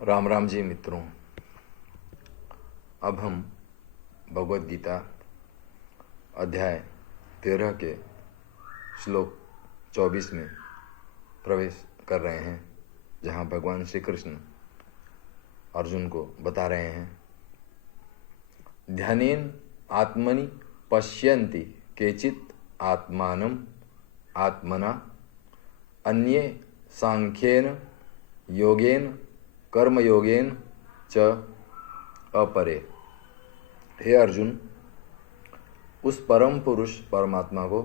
राम राम जी मित्रों। अब हम भगवद गीता अध्याय 13 के श्लोक 24 में प्रवेश कर रहे हैं, जहाँ भगवान श्री कृष्ण अर्जुन को बता रहे हैं, ध्यानेन आत्मनि पश्यन्ति केचित् आत्मानं आत्मना अन्ये सांख्येन योगेन कर्मयोगेन च अपरे। हे अर्जुन, उस परम पुरुष परमात्मा को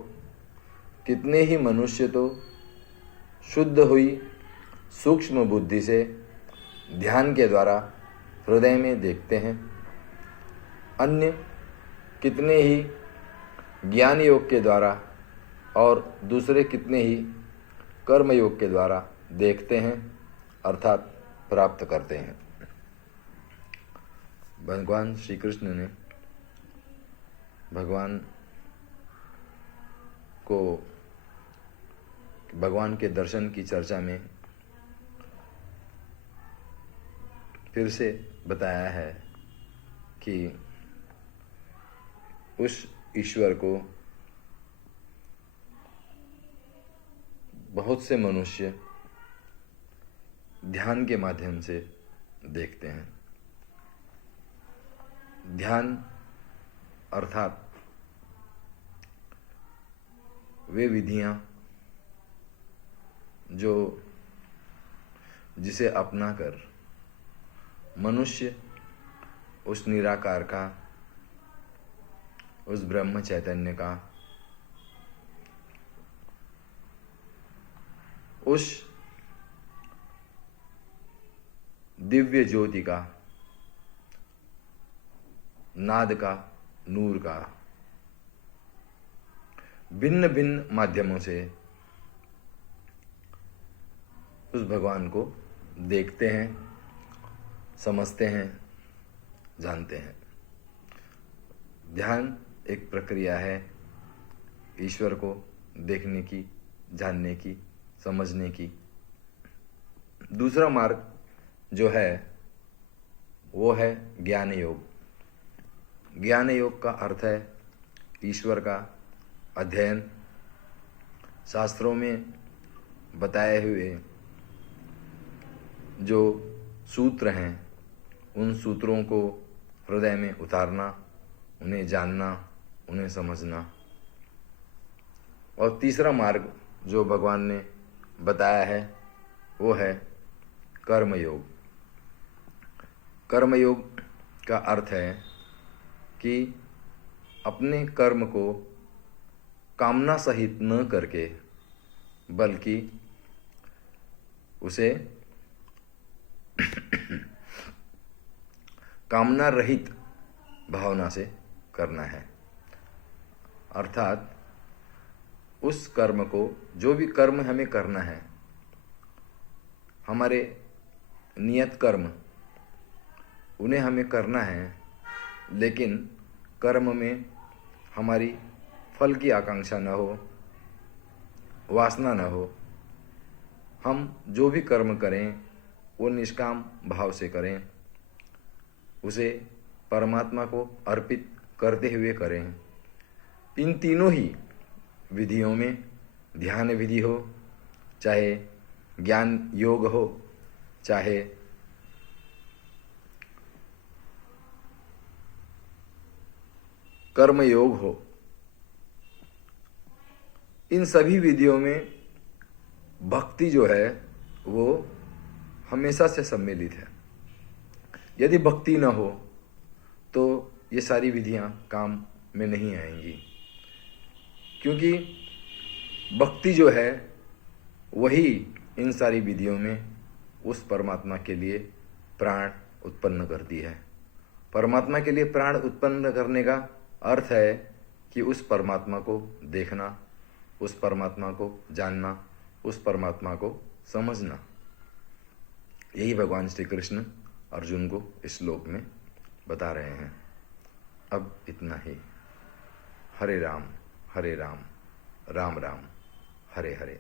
कितने ही मनुष्य तो शुद्ध हुई सूक्ष्म बुद्धि से ध्यान के द्वारा हृदय में देखते हैं, अन्य कितने ही ज्ञान योग के द्वारा और दूसरे कितने ही कर्म योग के द्वारा देखते हैं अर्थात प्राप्त करते हैं। भगवान श्री कृष्ण ने भगवान के दर्शन की चर्चा में फिर से बताया है कि उस ईश्वर को बहुत से मनुष्य ध्यान के माध्यम से देखते हैं। ध्यान अर्थात वे विधियां जिसे अपनाकर मनुष्य उस निराकार का, उस ब्रह्म चैतन्य का, उस दिव्य ज्योति का, नाद का, नूर का भिन्न भिन्न माध्यमों से उस भगवान को देखते हैं, समझते हैं, जानते हैं। ध्यान एक प्रक्रिया है ईश्वर को देखने की, जानने की, समझने की। दूसरा मार्ग जो है वो है ज्ञान योग। ज्ञान योग का अर्थ है ईश्वर का अध्ययन, शास्त्रों में बताए हुए जो सूत्र हैं उन सूत्रों को हृदय में उतारना, उन्हें जानना, उन्हें समझना। और तीसरा मार्ग जो भगवान ने बताया है वो है कर्मयोग। कर्मयोग का अर्थ है कि अपने कर्म को कामना सहित न करके बल्कि उसे कामना रहित भावना से करना है। अर्थात उस कर्म को, जो भी कर्म हमें करना है, हमारे नियत कर्म उन्हें हमें करना है, लेकिन कर्म में हमारी फल की आकांक्षा न हो, वासना न हो। हम जो भी कर्म करें वो निष्काम भाव से करें, उसे परमात्मा को अर्पित करते हुए करें। इन तीनों ही विधियों में, ध्यान विधि हो, चाहे ज्ञान योग हो, चाहे कर्म योग हो, इन सभी विधियों में भक्ति जो है वो हमेशा से सम्मिलित है। यदि भक्ति न हो तो ये सारी विधियां काम में नहीं आएंगी, क्योंकि भक्ति जो है वही इन सारी विधियों में उस परमात्मा के लिए प्राण उत्पन्न करती है। परमात्मा के लिए प्राण उत्पन्न करने का अर्थ है कि उस परमात्मा को देखना, उस परमात्मा को जानना, उस परमात्मा को समझना। यही भगवान श्री कृष्ण अर्जुन को इस श्लोक में बता रहे हैं। अब इतना ही। हरे राम, राम राम, हरे हरे।